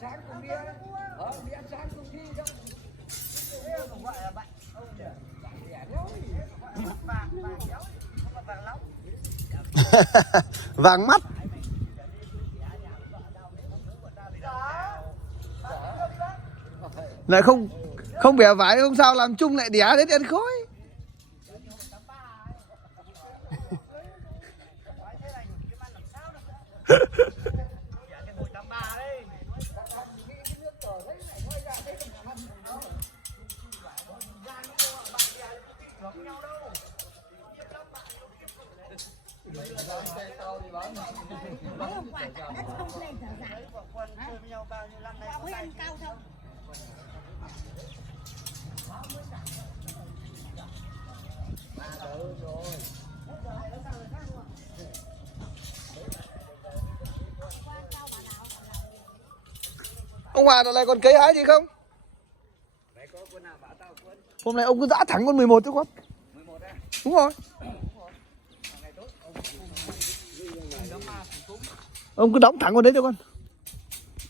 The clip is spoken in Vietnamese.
sáng cùng đi ăn sáng cùng đi đâu. Thế còn gọi là bạn ông nhỉ? Vàng kéo, không là vàng lóng. Vàng mắt. Lại không bẻ vải không sao, làm chung lại đẻ đến ăn khói. Mấy hôm qua đất không lên trở dài. Họ mới ăn cao thôi. Ông Hòa đợt này còn cấy hái gì không? Hôm nay ông cứ dã thẳng con 11 chứ con. 11 à? Đúng rồi. Ông cứ đóng thẳng con đấy cho con.